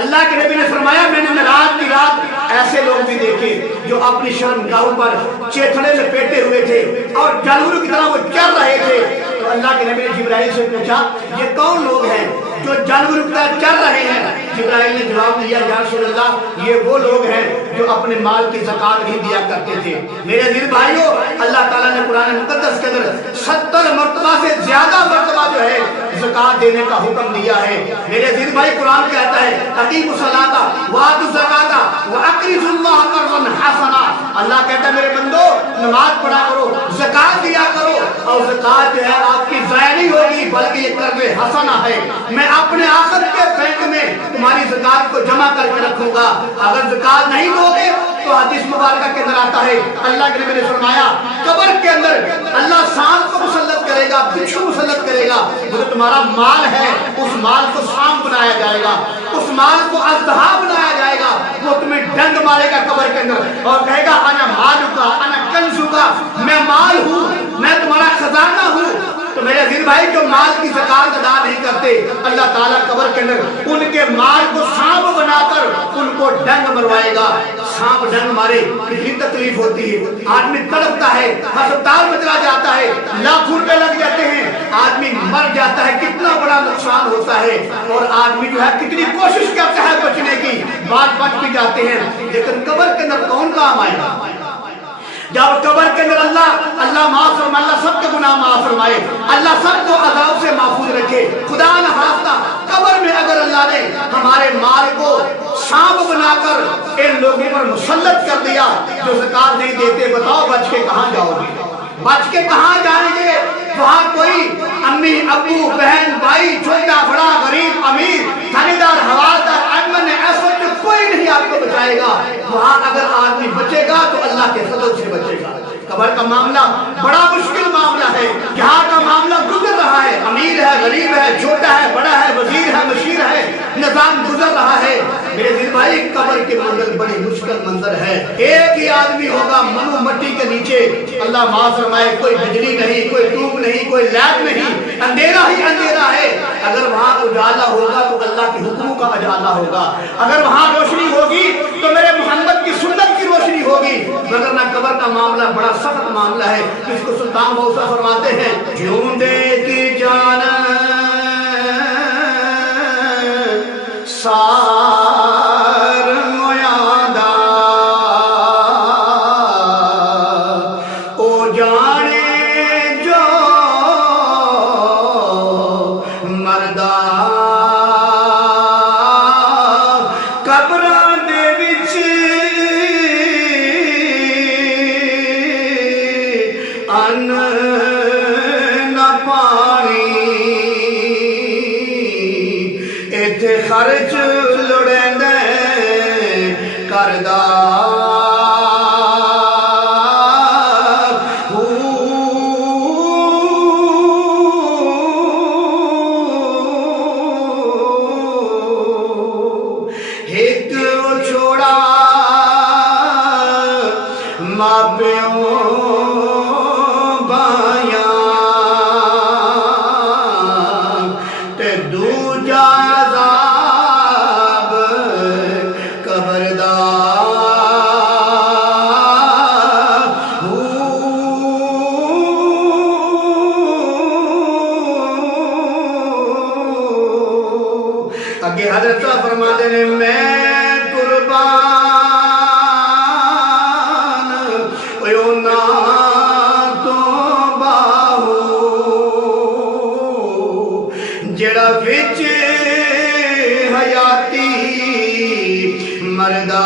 اللہ کے نبی نے فرمایا میں نے رات کی رات ایسے لوگ بھی دیکھے جو اپنی شرمگاہوں پر چیتھڑے لپیٹے ہوئے تھے اور جانوروں کی طرح وہ چل رہے تھے. تو اللہ کے نبی نے جبرائیل سے پوچھا یہ کون لوگ ہیں جو جانوروں کی طرح چل رہے ہیں؟ جبرائیل نے جواب دیا یا رسول اللہ یہ وہ لوگ ہیں جو اپنے مال کی زکات نہیں دیا کرتے تھے. میرے عزیز بھائیو اللہ تعالیٰ نے قرآن مقدس کے اندر 70 مرتبہ سے زیادہ مرتبہ جو ہے زکات دینے کا حکم دیا ہے. میرے عزیز بھائی قرآن کہتا ہے اقیموا الصلاۃ وآتوا الزکاۃ واقرضوا اللہ قرضا حسنا. اللہ کہتا ہے میرے بندو نماز پڑھا کرو زکات دیا کرو اور زکات جو ہے آپ کی ضائع نہیں ہوگی بلکہ یہ قرض حسنا ہے. میں اپنے آخر کے بینک میں تمہاری زکات کو جمع کر کے رکھوں گا. اگر زکات نہیں دو گے تو حدیث مبارکہ کے اندر آتا ہے اللہ کے نبی نے فرمایا قبر کے اندر اللہ سانپ کو مسلط کرے گا بچھو مسلط کرے گا. جو تمہارا مال ہے اس مال کو سانپ بنایا جائے گا اس مال کو اژدہا بنایا جائے گا. وہ تمہیں ڈنگ مارے گا قبر کے اندر اور کہے گا انا مالکا انا کنزکا میں مال ہوں میں تمہارا خزانہ ہوں. تو میرے عزیز بھائی جو مال کی زکات ادا نہیں کرتے اللہ تعالیٰ قبر کے اندر ان کے مال کو سانپ بنا کر ان کو ڈنگ مروائے گا. سانپ ڈنگ مارے کتنی تکلیف ہوتی ہے. آدمی تڑپتا ہے ہسپتال میں چلا جاتا ہے لاکھوں روپے لگ جاتے ہیں آدمی مر جاتا ہے کتنا بڑا نقصان ہوتا ہے اور آدمی جو ہے کتنی کوشش کرتا ہے بچنے کی بات بچ بھی جاتے ہیں لیکن قبر کے اندر کون کام آئے گا؟ جب قبر کے اندر اللہ معاف فرمائے اللہ سب کے گناہ معاف فرمائے اللہ سب کو عذاب سے محفوظ رکھے. خدا نہ خواستہ قبر میں اگر اللہ نے ہمارے مال کو سانپ بنا کر ان لوگوں پر مسلط کر دیا جو زکات نہیں دیتے بتاؤ بچ کے کہاں جاؤ گے؟ بچ کے کہاں جائیں گے؟ وہاں کوئی امی ابو بہن بھائی چھوٹا بڑا غریب امیر تھانے دار حوالدار ایمن ایسا کوئی نہیں آپ کو بچائے گا. وہاں اگر آدمی بچے گا تو اللہ کے فضل سے بچے گا. قبر کا معاملہ بڑا مشکل معاملہ ہے. یہاں کا معاملہ گزر رہا ہے امیر ہے غریب ہے چھوٹا ہے بڑا ہے وزیر ہے مشیر ہے نظام گزر رہا ہے. میرے دل بھائی قبر کے منظر بڑی مشکل منظر ہے. ایک ہی آدمی ہوگا منو مٹی کے نیچے اللہ معاف فرمائے کوئی بجلی نہیں کوئی ٹیوب نہیں کوئی لائٹ نہیں اندھیرا ہی اندھیرا ہے. اگر وہاں اجالا ہوگا تو اللہ کے حکموں کا اجالا ہوگا. اگر وہاں روشنی ہوگی تو میرے محمد کی سنت کی روشنی ہوگی. مگر نہ قبر کا معاملہ بڑا سخت معاملہ ہے. اس کو سلطان موسیٰ فرماتے ہیں جیوندے کی جان سار میادا او جانے جو مردہ قبراں دے وچ ان نہ پانی ایتھے خرچ لڑیندے کردہ ایک چھوڑا ماں پیوں بھائیاں تے دوجا عذاب قبر دا اگے حضرت فرماتے ہیں میں قربان جڑا وچ حیاتی مردہ